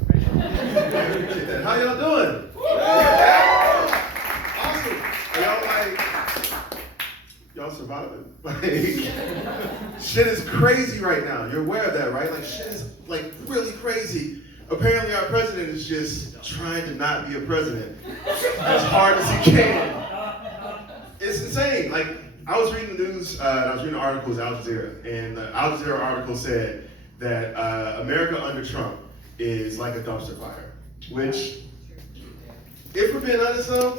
Appreciate that. How y'all doing? Yeah. Awesome. Are y'all y'all surviving? Shit is crazy right now. You're aware of that, right? Like shit is like really crazy. Apparently our president is just trying to not be a president as hard as he can. It's insane. Like I was reading the news, and I was reading articles Al Jazeera, and the Al Jazeera article said that America under Trump is like a dumpster fire, which, if we're being honest though,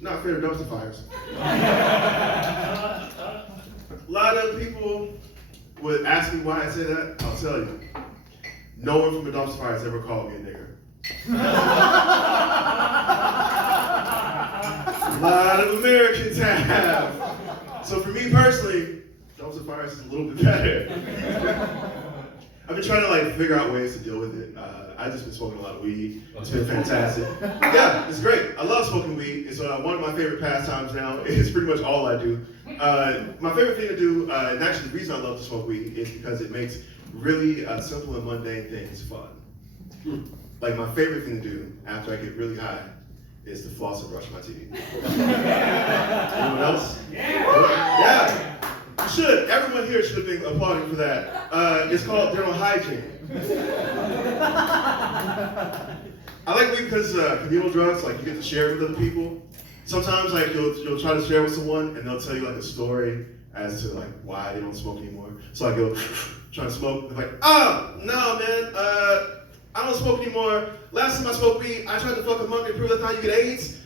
not fair to dumpster fires. A lot of people would ask me why I say that. I'll tell you. No one from a dumpster fire has ever called me a nigger. A lot of Americans have. So for me personally, dumpster fires is a little bit better. I've been trying to like figure out ways to deal with it. I've just been smoking a lot of weed. It's been fantastic. Yeah, it's great. I love smoking weed. It's one of my favorite pastimes now. It's pretty much all I do. My favorite thing to do, and actually the reason I love to smoke weed is because it makes really simple and mundane things fun. Like my favorite thing to do after I get really high is to floss and brush my teeth. Anyone else? Yeah. You should. Everyone here should have been applauding for that. It's called dental hygiene. I like weed because communal drugs, like you get to share it with other people. Sometimes like you'll try to share with someone and they'll tell you like a story as to like why they don't smoke anymore. So I go trying to smoke. They're like, oh no man, I don't smoke anymore. Last time I smoked weed, I tried to fuck a monkey and prove that's how you get AIDS.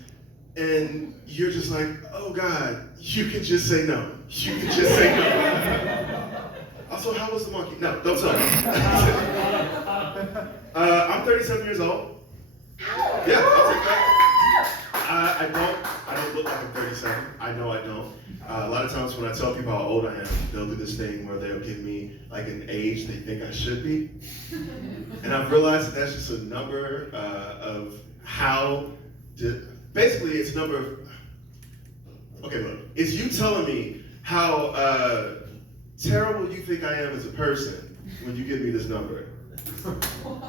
And you're just like, oh God, you can just say no. You can just say no. Also, how was the monkey? No, don't tell me. I'm 37 years old. Yeah, I'll take that. I don't look like I'm 37. I know I don't. A lot of times when I tell people how old I am, they'll do this thing where they'll give me like an age they think I should be. And I've realized that that's just a number of how, basically it's a number of, okay look, it's you telling me how terrible you think I am as a person when you give me this number.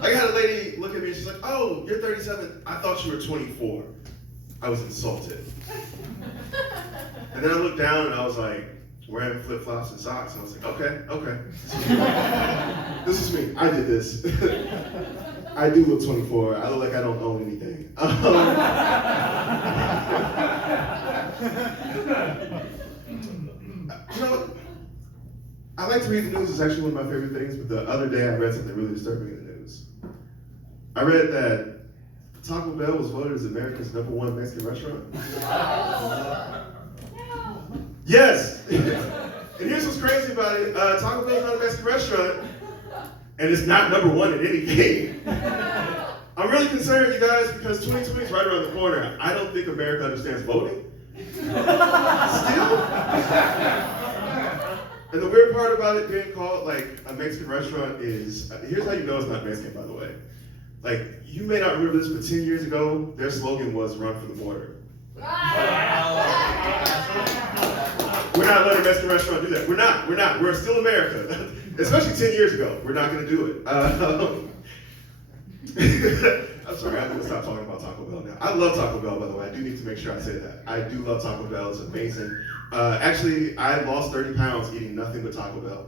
I had a lady look at me and she's like, oh, you're 37, I thought you were 24. I was insulted. And then I looked down and I was like, wearing flip-flops and socks, and I was like, okay. This is me, I did this. I do look 24, I look like I don't own anything. You know what? I like to read the news, it's actually one of my favorite things, but the other day I read something really disturbing in the news. I read that Taco Bell was voted as America's #1 Mexican restaurant. Yes! And here's what's crazy about it. Taco Bell's not a Mexican restaurant, and it's not #1 in anything. I'm really concerned, you guys, because 2020 is right around the corner. I don't think America understands voting. Still? And the weird part about it being called like a Mexican restaurant is, here's how you know it's not Mexican, by the way. Like, you may not remember this, but 10 years ago, their slogan was run for the border. We're not letting a Mexican restaurant do that. We're not. We're still America. Especially 10 years ago, we're not gonna do it. I'm sorry, I have to stop talking about Taco Bell now. I love Taco Bell, by the way. I do need to make sure I say that. I do love Taco Bell, it's amazing. Actually, I lost 30 pounds eating nothing but Taco Bell.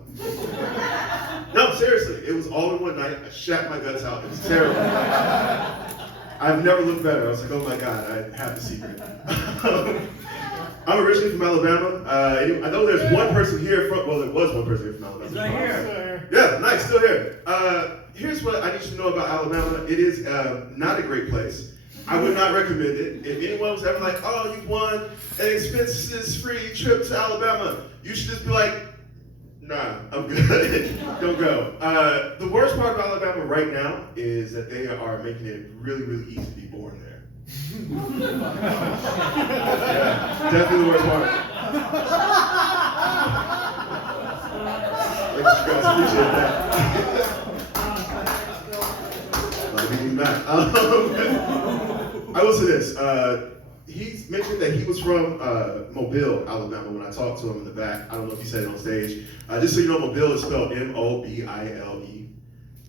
No, seriously, it was all in one night. I shat my guts out, it was terrible. I've never looked better. I was like, oh my God, I have the secret. I'm originally from Alabama. I know there's one person here from, well, there was one person here from Alabama. He's right here. Yeah, nice, still here. Here's what I need you to know about Alabama. It is not a great place. I would not recommend it. If anyone was ever like, oh, you won an expenses-free trip to Alabama, you should just be like, nah, I'm good. Don't go. The worst part about Alabama right now is that they are making it really, really easy to be born there. Yeah, definitely the worst part. Thank you guys, appreciate that. I will say this. He mentioned that he was from Mobile, Alabama, when I talked to him in the back. I don't know if he said it on stage. Just so you know, Mobile is spelled M-O-B-I-L-E.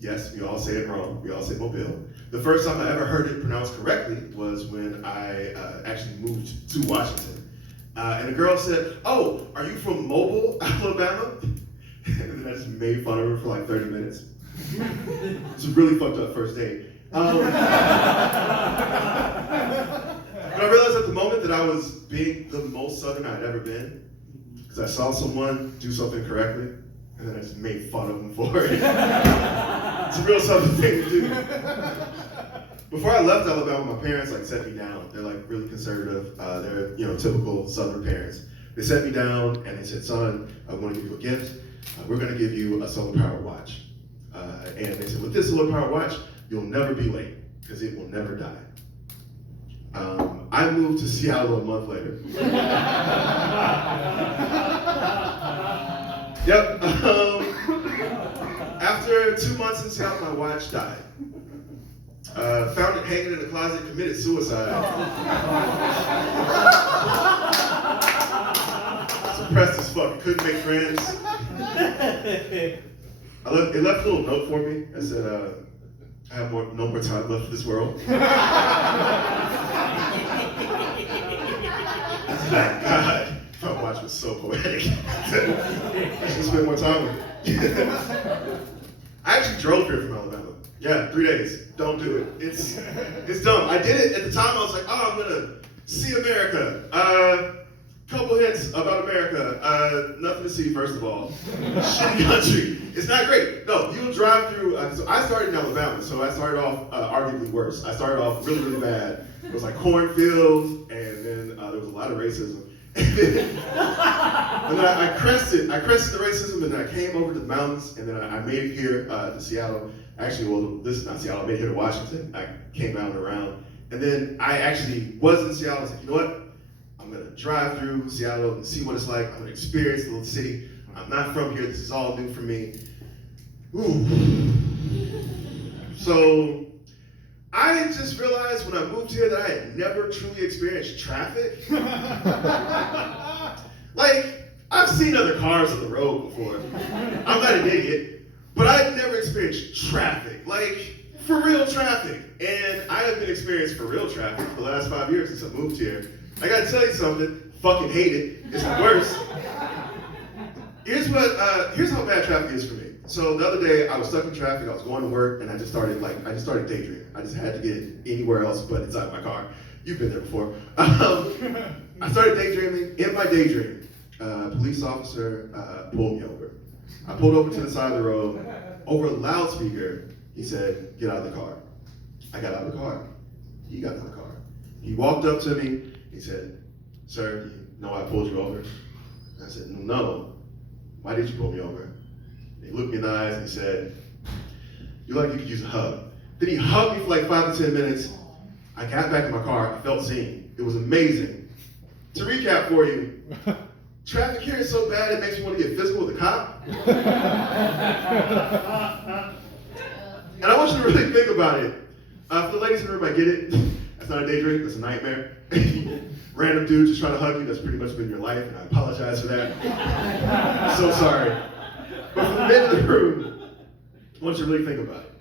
Yes, we all say it wrong. We all say Mobile. The first time I ever heard it pronounced correctly was when I actually moved to Washington. And the girl said, "Oh, are you from Mobile, Alabama?" And then I just made fun of her for like 30 minutes. It's a really fucked up first date. But I realized at the moment that I was being the most Southern I'd ever been, because I saw someone do something correctly, and then I just made fun of them for it. It's a real Southern thing to do. Before I left Alabama, my parents set me down. They're really conservative. They're typical Southern parents. They set me down and they said, "Son, I want to give you a gift. We're going to give you a solar powered watch." And they said, "With this solar powered watch, you'll never be late because it will never die." I moved to Seattle a month later. Yep. After 2 months in Seattle, my watch died. Found it hanging in the closet, committed suicide. Depressed as fuck, couldn't make friends. It left a little note for me. I said, "I have no more time left for this world." Thank God. My watch was so poetic. I should spend more time with it. I actually drove here from Alabama. Yeah, 3 days. Don't do it. It's dumb. I did it at the time. I was like, "Oh, I'm gonna see America. Couple hits about America. Nothing to see, first of all. Shitty country. It's not great. No, you'll drive through." So I started in Alabama, so I started off arguably worse. I started off really, really bad. It was like cornfields, and then there was a lot of racism. And then I crested the racism, and then I came over to the mountains, and then I made it here to Seattle. Actually, well, this is not Seattle. I made it here to Washington. I came out and around, and then I actually was in Seattle. I was like, "You know what? I'm gonna drive through Seattle and see what it's like. I'm gonna experience the little city. I'm not from here. This is all new for me." Ooh. So I just realized when I moved here that I had never truly experienced traffic. I've seen other cars on the road before. I'm not an idiot, but I'd never experienced traffic. For real traffic. And I have been experiencing for real traffic for the last 5 years since I moved here. I gotta tell you something, fucking hate it. It's the worst. Here's how bad traffic is for me. So the other day I was stuck in traffic, I was going to work, and I just started daydreaming. I just had to get anywhere else but inside my car. You've been there before. I started daydreaming. In my daydream, a police officer pulled me over. I pulled over to the side of the road. Over a loudspeaker, he said, "Get out of the car." I got out of the car. He got out of the car. He walked up to me. He said, "Sir, you know I pulled you over?" And I said, "No. Why did you pull me over?" And he looked me in the eyes and he said, "You're like you could use a hug." Then he hugged me for 5 to 10 minutes. I got back in my car. I felt seen. It was amazing. To recap for you, traffic here is so bad it makes me want to get physical with a cop. And I want you to really think about it. For the ladies in the room, I get it. That's not a daydream, that's a nightmare. Random dude just trying to hug you, that's pretty much been your life, and I apologize for that. I'm so sorry. But for the men in the room, I want you to really think about it.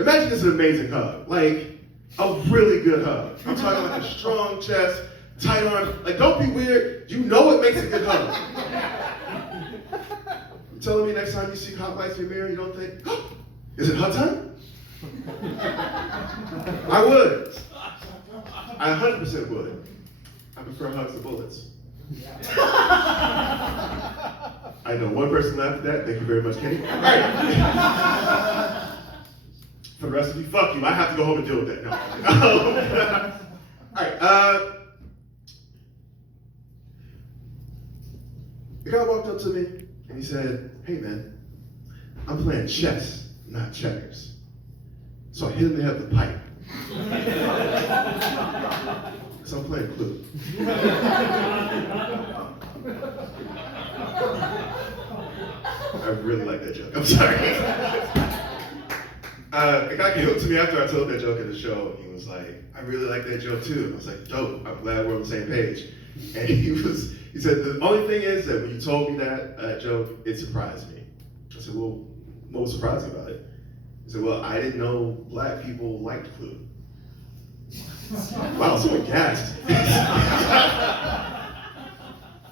Imagine this is an amazing hug. A really good hug. I'm talking a strong chest, tight arms. Don't be weird. You know what makes a good hug. You telling me next time you see cop lights in your mirror, you don't think, "Oh, is it hug time?" I would. I 100% would. I prefer hugs to bullets. I know one person laughed at that. Thank you very much, Kenny. All right. For the rest of you, fuck you. I have to go home and deal with that. No. All right. The guy walked up to me and he said, "Hey man, I'm playing chess, not checkers." So I hit him in the head with the pipe. So I'm playing Clue. I really like that joke. I'm sorry. A guy came up to me after I told that joke at the show. He was like, "I really like that joke too." And I was like, "Dope, I'm glad we're on the same page." And he said, "The only thing is that when you told me that joke, it surprised me." I said, "Well, what was surprising about it? He said, well, I didn't know black people liked Clue. Wow, someone gasped.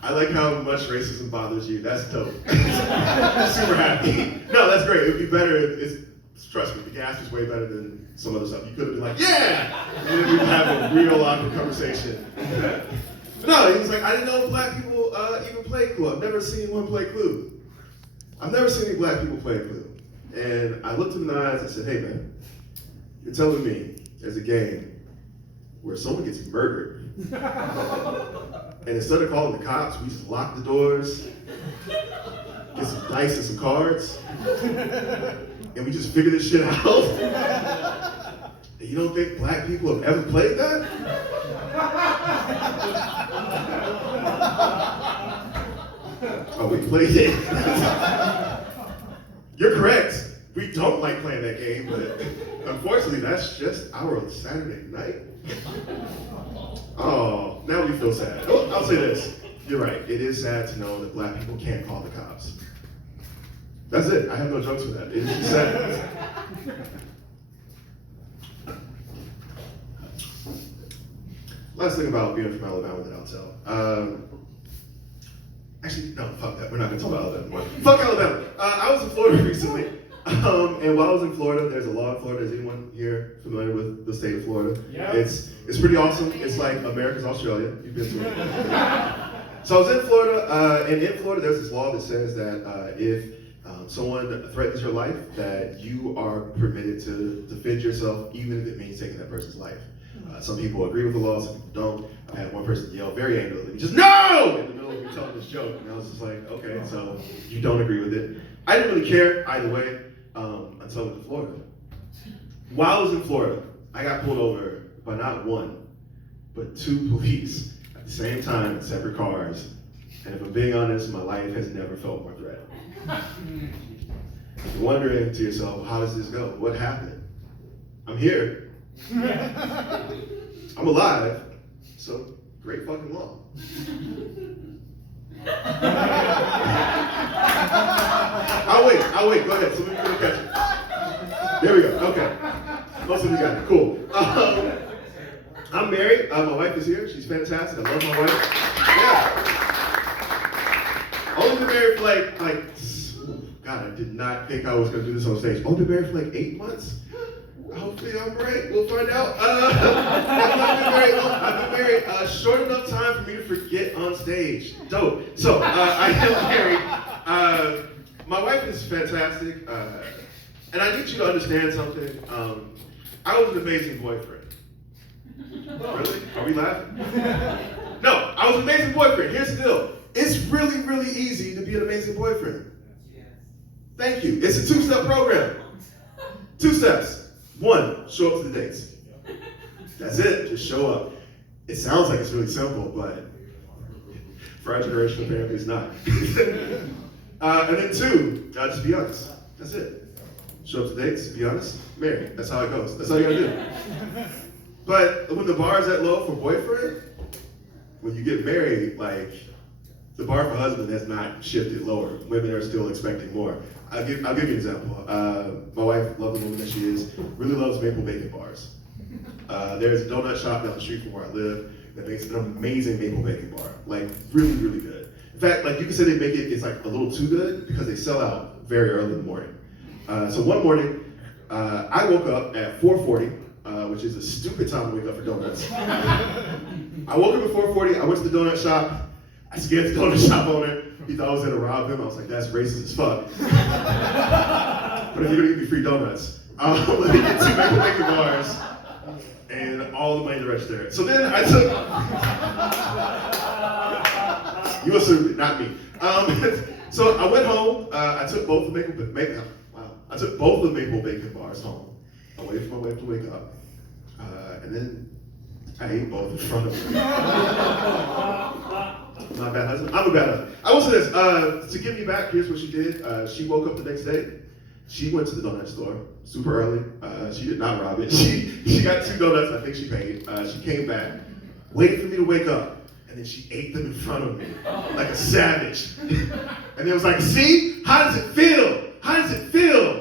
I like how much racism bothers you. That's dope. Super happy. No, that's great. It would be better. Trust me, the gas is way better than some other stuff. You could have been like, yeah! And then we'd have a real awkward conversation. No, he was like, I didn't know black people even play Clue. I've never seen one play Clue. I've never seen any black people play Clue. And I looked him in the eyes and said, hey man, you're telling me there's a game where someone gets murdered, and instead of calling the cops, we just lock the doors, get some dice and some cards, and we just figure this shit out? And you don't think black people have ever played that? Oh, we played it. You're correct. We don't like playing that game, but unfortunately, that's just our Saturday night. Oh, now we feel sad. Oh, I'll say this. You're right. It is sad to know that black people can't call the cops. That's it. I have no jokes for that. It is sad. Last thing about being from Alabama that I'll tell. Actually, no, fuck that. We're not going to talk about Alabama anymore. Fuck Alabama. I was in Florida recently. And while I was in Florida, there's a law in Florida. Is anyone here familiar with the state of Florida? Yeah. It's pretty awesome. It's like America's Australia. You've been to it. So I was in Florida, and in Florida, there's this law that says that if someone threatens your life, that you are permitted to defend yourself, even if it means taking that person's life. Some people agree with the law, some people don't. I had one person yell very angrily, just no! In the middle of me telling this joke, and I was just like, okay, so you don't agree with it. I didn't really care either way until I went to Florida. While I was in Florida, I got pulled over by not one, but two police at the same time in separate cars. And if I'm being honest, my life has never felt more threatened. You're wondering to yourself, how does this go? What happened? I'm here. I'm alive, so great fucking law. I'll wait, go ahead, somebody's gonna catch it. There we go, okay. Most of you got it, cool. I'm married, my wife is here, she's fantastic, I love my wife. Yeah. Only been married for like, God, I did not think I was gonna do this on stage. Only been married for like 8 months. Hopefully I'm right, we'll find out. I've been married short enough time for me to forget on stage. Dope. So, I am married. My wife is fantastic, and I need you to understand something. I was an amazing boyfriend. Really? Are we laughing? No, I was an amazing boyfriend. Here's the deal. It's really, really easy to be an amazing boyfriend. Thank you. It's a 2-step program. 2 steps. 1, show up to the dates. That's it, just show up. It sounds like it's really simple, but for our generation apparently it's not. And then 2, just be honest. That's it. Show up to dates, be honest, marry. That's how it goes. That's all you gotta do. But when the bar is that low for boyfriend, when you get married, like, the bar for husband has not shifted lower. Women are still expecting more. I'll give you an example. My wife, lovely woman that she is, really loves maple bacon bars. There's a donut shop down the street from where I live that makes an amazing maple bacon bar. Like, really, really good. In fact, like, you can say they make it's like a little too good because they sell out very early in the morning. So one morning, I woke up at 4:40, which is a stupid time to wake up for donuts. I woke up at 4:40, I went to the donut shop, I scared the donut shop owner. He thought I was gonna rob him. I was like, that's racist as fuck. But if you're gonna give me free donuts, let me get 2 maple bacon bars and all the money in the register. So then I took, you assumed it, not me. So I went home, I took both the maple bacon bars home. I waited for my wife to wake up. And then I ate both in front of her. I'm not a bad husband. I'm a bad husband. I will say this, to give me back, here's what she did. She woke up the next day. She went to the donut store super early. She did not rob it. She got 2 donuts, I think she paid. She came back, waited for me to wake up, and then she ate them in front of me, like a savage. And then was like, see, how does it feel? How does it feel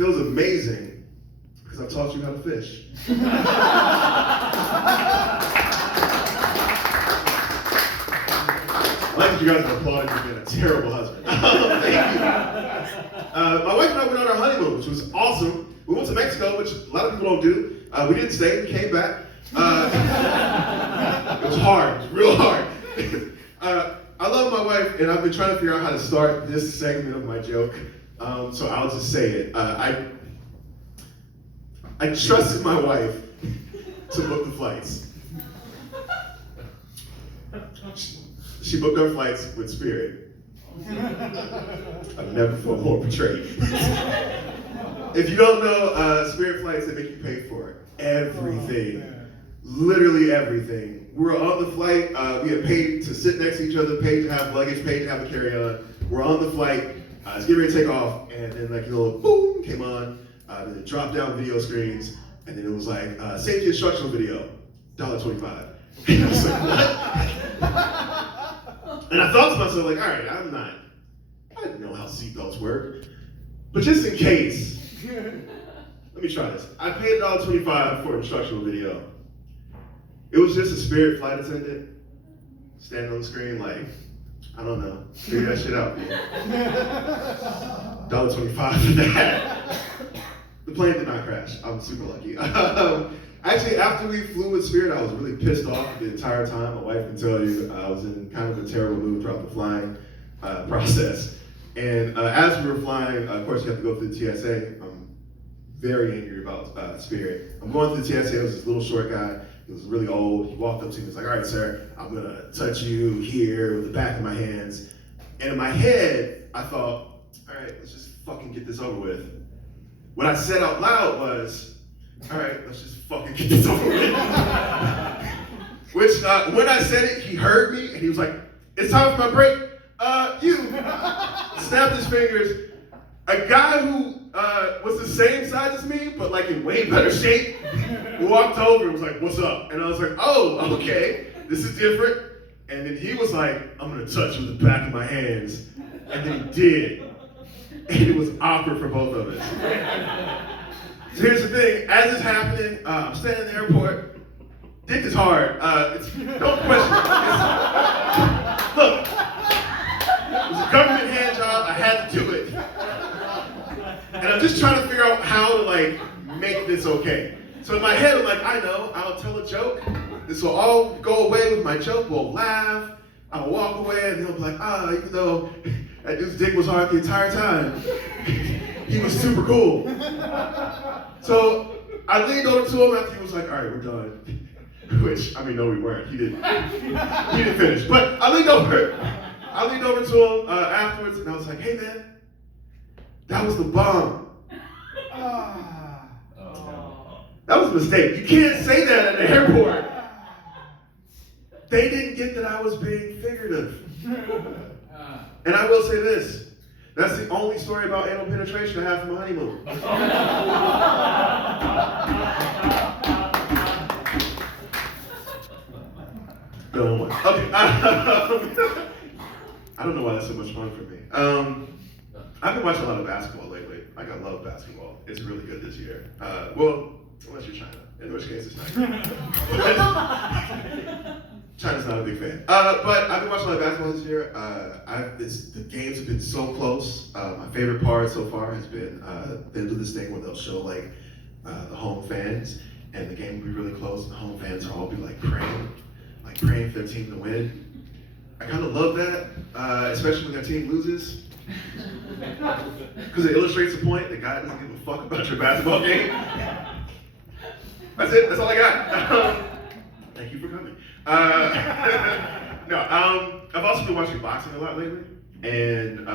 feels amazing because I've taught you how to fish. I like that you guys are applauding me being a terrible husband. Thank you. My wife and I went on our honeymoon, which was awesome. We went to Mexico, which a lot of people don't do. We didn't stay, we came back. It was hard, it was real hard. I love my wife, and I've been trying to figure out how to start this segment of my joke, so I'll just say it. I trusted my wife to book the flights. She booked our flights with Spirit. I've never felt more betrayed. If you don't know, Spirit flights, they make you pay for everything. Literally everything. We were on the flight, we had paid to sit next to each other, paid to have luggage, paid to have a carry-on. We're on the flight, it's getting ready to take off, and then like a little boom came on, then it dropped down video screens, and then it was like, safety instructional video, $1.25. And I was like, what? And I thought to myself, like, all right, I didn't know how seatbelts work, but just in case, let me try this. I paid $1.25 for an instructional video. It was just a Spirit flight attendant standing on the screen like, I don't know, figure that shit out, man. $1.25 for that. The plane did not crash. I'm super lucky. Actually, after we flew with Spirit, I was really pissed off the entire time. My wife can tell you I was in kind of a terrible mood throughout the flying process. And as we were flying, of course, you have to go through the TSA. I'm very angry about Spirit. I'm going through the TSA. It was this little short guy. He was really old. He walked up to me. He was like, all right, sir, I'm going to touch you here with the back of my hands. And in my head, I thought, all right, let's just fucking get this over with. What I said out loud was, all right, let's just fucking get this over with. Which, when I said it, he heard me, and he was like, it's time for my break. You. Snapped his fingers. A guy who was the same size as me, but like in way better shape, walked over and was like, what's up? And I was like, oh, okay, this is different. And then he was like, I'm gonna touch you with the back of my hands. And then he did. And it was awkward for both of us. So here's the thing, as it's happening, I'm standing in the airport. Dick is hard. Don't question it. Look, it was a government hand job, I had to do it. And I'm just trying to figure out how to like make this okay. So in my head, I'm like, I know, I'll tell a joke. This will all go away with my joke, we'll laugh, I'll walk away, and he'll be like, even though that dude's dick was hard the entire time, he was super cool. So I leaned over to him after he was like, all right, we're done. Which, I mean, no, we weren't. He didn't finish. But I leaned over to him afterwards, and I was like, hey, man, that was the bomb. That was a mistake. You can't say that at the airport. They didn't get that I was being figurative. And I will say this. That's the only story about anal penetration I have from my honeymoon. Go on. Okay. I don't know why that's so much fun for me. I've been watching a lot of basketball lately. Like, I love basketball. It's really good this year. Well, unless you're China, in which case it's not good. China's not a big fan. But I've been watching a lot of basketball this year. The games have been so close. My favorite part so far has been they'll do this thing where they'll show like the home fans, and the game will be really close, and the home fans will all be like praying for their team to win. I kind of love that, especially when their team loses. Because it illustrates the point that God doesn't give a fuck about your basketball game. That's it, that's all I got. Thank you for coming. I've also been watching boxing a lot lately. And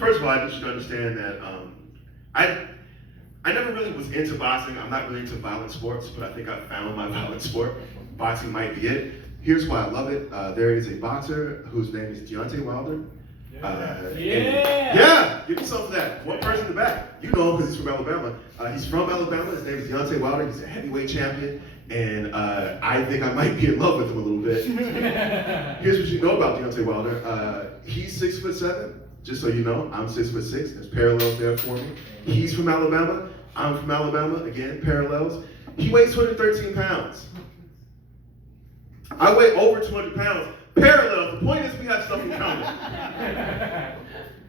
first of all, I just should understand that I never really was into boxing. I'm not really into violent sports, but I think I found my violent sport. Boxing might be it. Here's why I love it. There is a boxer whose name is Deontay Wilder. Yeah, give me some of that. One person in the back. You know him because he's from Alabama. He's from Alabama. His name is Deontay Wilder. He's a heavyweight champion. And I think I might be in love with him a little bit. Here's what you know about Deontay Wilder. He's 6'7", just so you know. I'm 6'6". There's parallels there for me. He's from Alabama. I'm from Alabama, again, parallels. He weighs 213 pounds. I weigh over 200 pounds. Parallels. The point is we have stuff in common.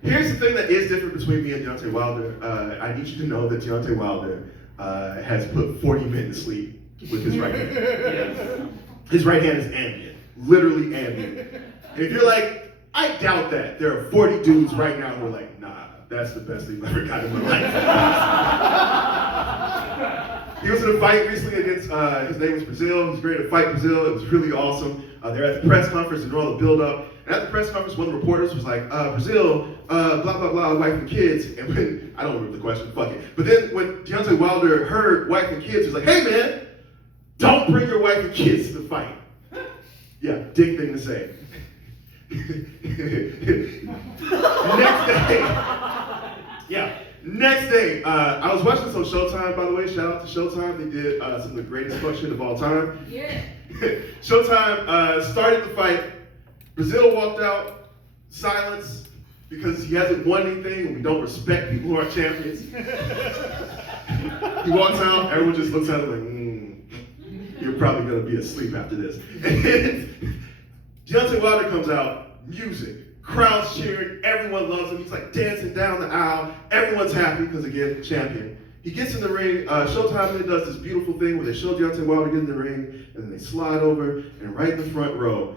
Here's the thing that is different between me and Deontay Wilder. I need you to know that Deontay Wilder has put 40 men to sleep with his right hand. Yes. His right hand is ambient, literally ambient. And if you're like, I doubt that, there are 40 dudes right now who are like, nah, that's the best thing I've ever got in my life. He was in a fight recently against, his name was Brazil. He was ready to fight Brazil. It was really awesome. They're at the press conference and all the build-up. And at the press conference, one of the reporters was like, Brazil, blah, blah, blah, wife and kids. And when, I don't remember the question, fuck it. But then when Deontay Wilder heard wife and kids, he was like, hey man, don't bring your wife and kids to the fight. Yeah, dick thing to say. Next day, I was watching this on Showtime, by the way. Shout out to Showtime. They did some of the greatest fuck shit of all time. Yeah. Showtime started the fight. Brazil walked out, silence, because he hasn't won anything and we don't respect people who are champions. He walks out, everyone just looks at him like, you're probably gonna be asleep after this. And Deontay Wilder comes out, music, crowds cheering, everyone loves him. He's like dancing down the aisle. Everyone's happy because again, champion. He gets in the ring. Showtime then does this beautiful thing where they show Deontay Wilder get in the ring and then they slide over and right in the front row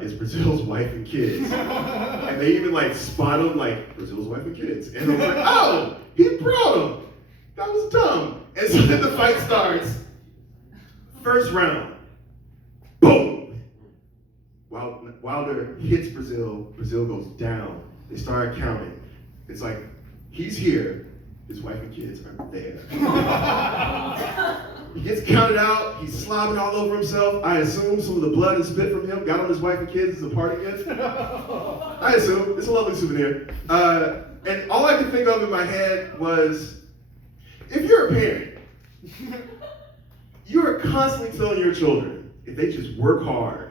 is Brazil's wife and kids. And they even like spot him like Brazil's wife and kids. And I was like, oh, he brought him. That was dumb. And so then the fight starts. First round, boom. Wilder hits Brazil. Brazil goes down. They start counting. It's like, he's here. His wife and kids are there. He gets counted out. He's slobbing all over himself. I assume some of the blood and spit from him got on his wife and kids as a party gift. I assume. It's a lovely souvenir. And all I could think of in my head was, if you're a parent, you are constantly telling your children, if they just work hard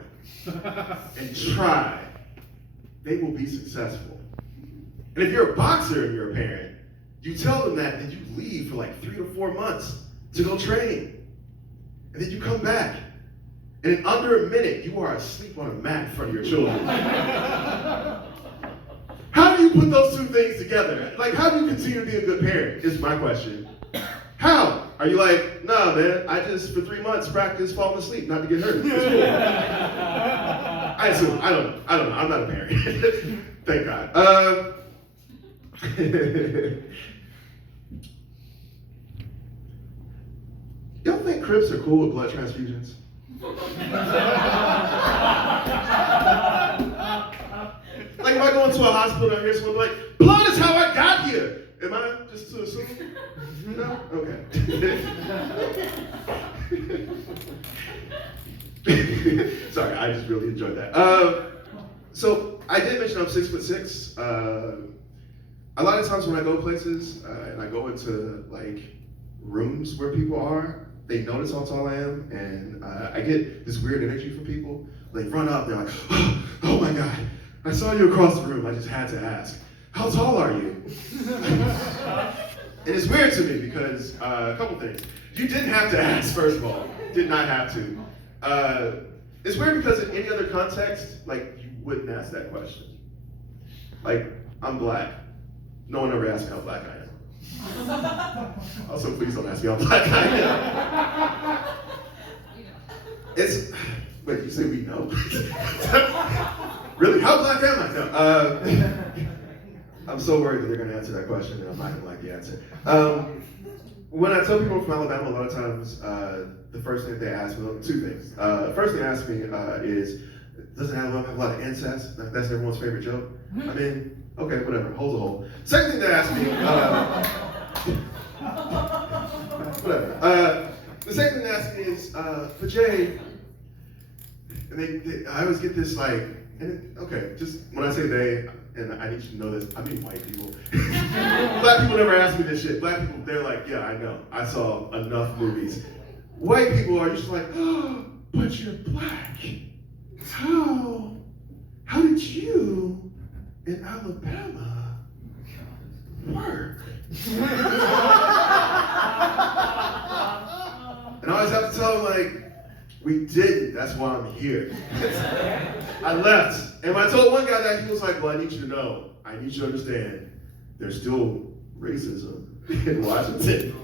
and try, they will be successful. And if you're a boxer and you're a parent, you tell them that, and you leave for like 3 to 4 months to go train. And then you come back, and in under a minute, you are asleep on a mat in front of your children. How do you put those two things together? Like, how do you continue to be a good parent, is my question. How? Are you like, nah, man, I just, for 3 months, practice falling asleep, not to get hurt. It's cool. I assume, I don't know, I'm not a parent. Thank God. Y'all think Crips are cool with blood transfusions? Like if I go into a hospital and I hear someone like, blood is how I got here. Am I just to assume? No? Okay. Sorry, I just really enjoyed that. So I did mention I'm 6'6". A lot of times when I go places and I go into like rooms where people are, they notice how tall I am, and I get this weird energy from people. They run up, they're like, oh my God, I saw you across the room, I just had to ask, how tall are you? And it's weird to me because a couple things. You didn't have to ask, first of all. Did not have to. It's weird because in any other context, like you wouldn't ask that question. Like, I'm black. No one ever asked me how black I am. Also, please don't ask me how black I am. It's, wait, you say we know? Really? How black am I? No. I'm so worried that they're going to answer that question and I'm not going to like the answer. When I tell people from Alabama, a lot of times, the first thing they ask me, two things. First thing they ask me is, doesn't Alabama have a lot of incest? That's everyone's favorite joke. I mean, okay, whatever, hole's a hole. Second thing they ask me, whatever. The second thing they ask me is, but Jay, and I always get this like, and okay, just when I say they, and I need you to know this, I mean white people. Black people never ask me this shit. Black people, they're like, yeah, I know. I saw enough movies. White people are just like, oh, but you're black. How did you in Alabama work? tell him, like, we didn't. That's why I'm here. I left. And when I told one guy that, he was like, well, I need you to know. I need you to understand. There's still racism in Washington.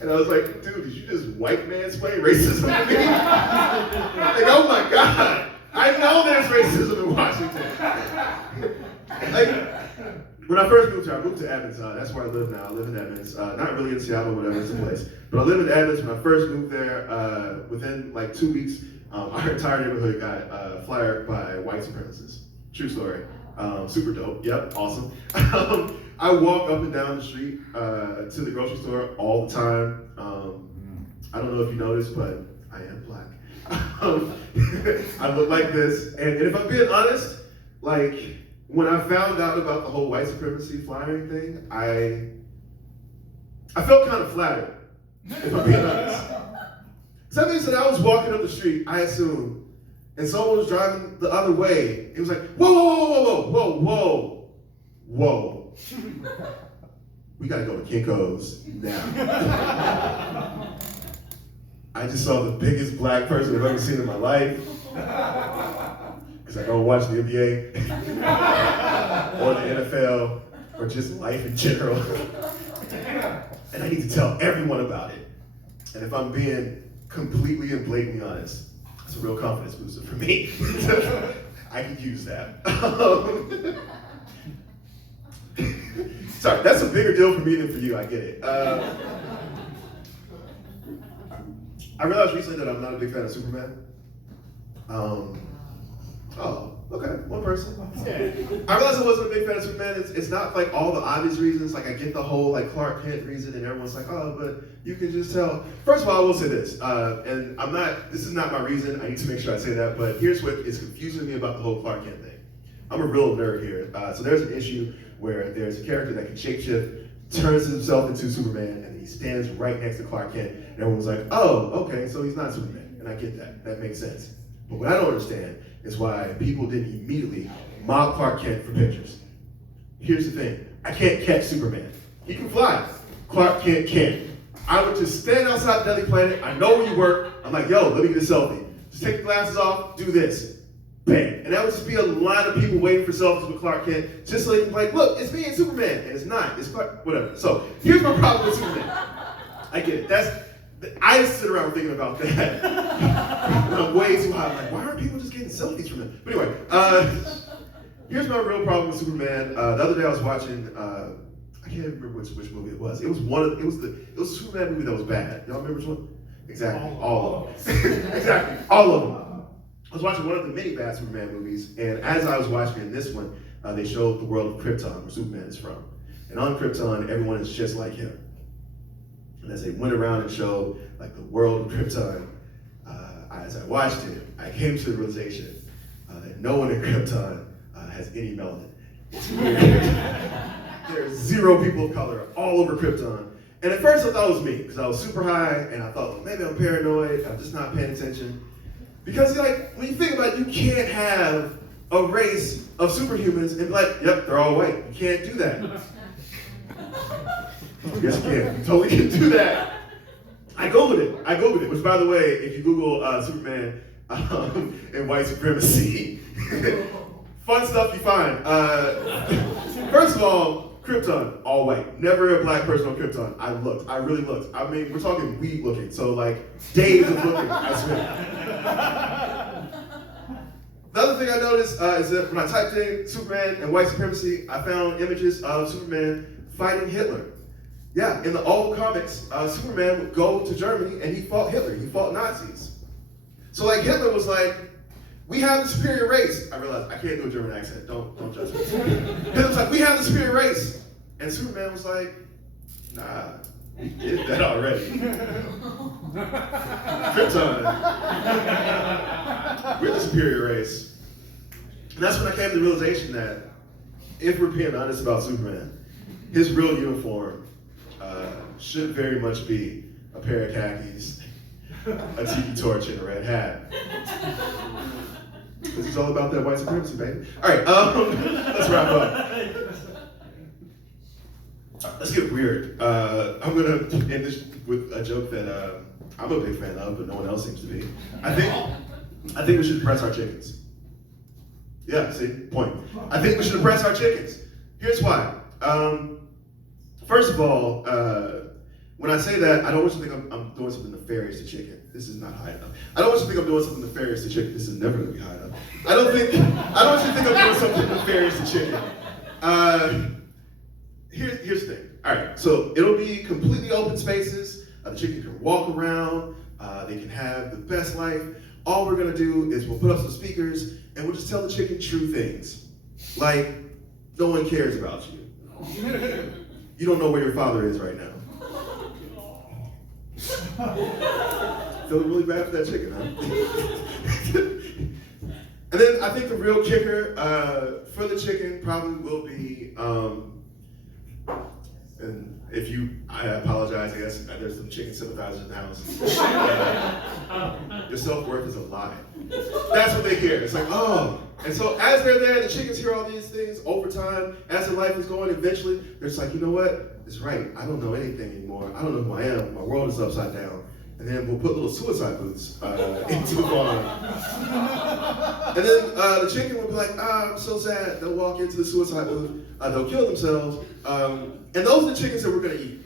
And I was like, dude, did you just white mansplain racism to me? Like, oh my God. I know there's racism in Washington. Like, when I first moved here, I moved to Edmonds. That's where I live now. I live in Edmonds. Not really in Seattle, whatever, it's a place. But I live in Edmonds. When I first moved there, within like 2 weeks, our entire neighborhood got flared by white supremacists. True story. Super dope. Yep, awesome. I walk up and down the street to the grocery store all the time. I don't know if you noticed, but I am black. I look like this. And if I'm being honest, like, when I found out about the whole white supremacy flying thing, I felt kind of flattered, if I'm being honest. So that means that I was walking up the street, I assume, and someone was driving the other way. It was like, whoa, whoa, whoa, whoa, whoa, whoa, whoa. We gotta go to Kinko's now. I just saw the biggest black person I've ever seen in my life. Because I don't watch the NBA or the NFL or just life in general. And I need to tell everyone about it. And if I'm being completely and blatantly honest, it's a real confidence booster for me. I could use that. Sorry, that's a bigger deal for me than for you, I get it. I realized recently that I'm not a big fan of Superman. Oh, okay, one person. I realized I wasn't a big fan of Superman. It's not like all the obvious reasons. Like, I get the whole like Clark Kent reason, and everyone's like, oh, but you can just tell. First of all, I will say this, and this is not my reason. I need to make sure I say that, but here's what is confusing me about the whole Clark Kent thing. I'm a real nerd here. So there's an issue where there's a character that can shapeshift, turns himself into Superman, and he stands right next to Clark Kent, and everyone's like, oh, okay, so he's not Superman, and I get that. That makes sense. But what I don't understand is why people didn't immediately mock Clark Kent for pictures. Here's the thing, I can't catch Superman. He can fly, Clark Kent can't. I would just stand outside the Daily Planet, I know where you work, I'm like, yo, let me get a selfie. Just take the glasses off, do this. Bam. And that would just be a line of people waiting for selfies with Clark Kent, just so they can be like, look, it's me and Superman, and it's not, it's Clark, whatever. So here's my problem with Superman. I get it, I sit around thinking about that. I'm way too high, I'm like, why aren't people just getting selfies from him? But anyway, here's my real problem with Superman. The other day I was watching, I can't remember which movie it was. It was a Superman movie that was bad. Y'all remember which one? Exactly, all of them. Exactly, all of them. I was watching one of the many bad Superman movies, and as I was watching in this one, they showed the world of Krypton, where Superman is from. And on Krypton, everyone is just like him. And as they went around and showed like the world of Krypton, as I watched it, I came to the realization that no one in Krypton has any melanin. It's weird. There's 0 people of color all over Krypton. And at first I thought it was me, because I was super high, and I thought, well, maybe I'm paranoid, I'm just not paying attention. Because like, when you think about it, you can't have a race of superhumans and be like, yep, they're all white. You can't do that. Yes, you can. You totally can do that. I Googled it, which by the way, if you Google Superman and white supremacy, fun stuff you find. First of all, Krypton, all white. Never a black person on Krypton. I really looked. I mean, we're talking weed looking, so like days of looking, I swear. The other thing I noticed is that when I typed in Superman and white supremacy, I found images of Superman fighting Hitler. Yeah, in the old comics, Superman would go to Germany and he fought Hitler. He fought Nazis. So like Hitler was like, we have the superior race. I realized I can't do a German accent. Don't judge me. Hitler was like, we have the superior race. And Superman was like, nah, we did that already. Krypton. We're the superior race. And that's when I came to the realization that if we're being honest about Superman, his real uniform should very much be a pair of khakis, a tiki torch, and a red hat. Because it's all about that white supremacy, baby. All right, let's wrap up. Let's get weird. I'm gonna end this with a joke that I'm a big fan of, but no one else seems to be. I think we should oppress our chickens. Yeah, see, point. I think we should oppress our chickens. Here's why. First of all, when I say that, I don't want you to think I'm doing something nefarious to chicken. This is not high enough. I don't want you to think I'm doing something nefarious to chicken. This is never gonna be high enough. I don't want you to think I'm doing something nefarious to chicken. Here's the thing. All right, so it'll be completely open spaces. The chicken can walk around. They can have the best life. All we're gonna do is we'll put up some speakers and we'll just tell the chicken true things. Like, no one cares about you. You don't know where your father is right now. Feeling really bad for that chicken, huh? And then I think the real kicker for the chicken probably will be, and I apologize, I guess there's some chicken sympathizers in the house. Your self-worth is a lie. That's what they hear. It's like, oh. And so as they're there, the chickens hear all these things over time, as their life is going, eventually, they're just like, you know what? It's right. I don't know anything anymore. I don't know who I am. My world is upside down. And then we'll put little suicide booths into the farm. And then the chicken will be like, I'm so sad. They'll walk into the suicide booth. They'll kill themselves. And those are the chickens that we're going to eat.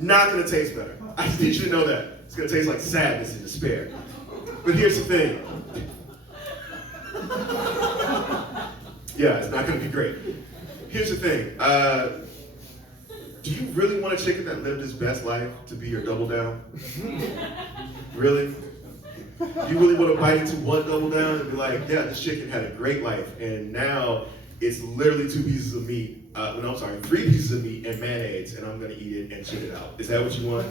Not going to taste better. I just need you to know that. It's going to taste like sadness and despair. But here's the thing. Yeah, it's not going to be great. Here's the thing. Do you really want a chicken that lived his best life to be your double down? Really? You really want to bite into one double down and be like, yeah, this chicken had a great life, and now it's literally 2 pieces of meat. No, I'm sorry, 3 pieces of meat and mayonnaise, and I'm gonna eat it and shit it out. Is that what you want?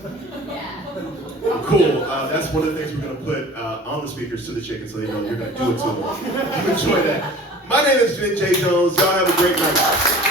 Yeah. Cool. That's one of the things we're gonna put on the speakers to the chicken, so they know you're gonna do it to them. You enjoy that. My name is J. Jones. Y'all have a great night.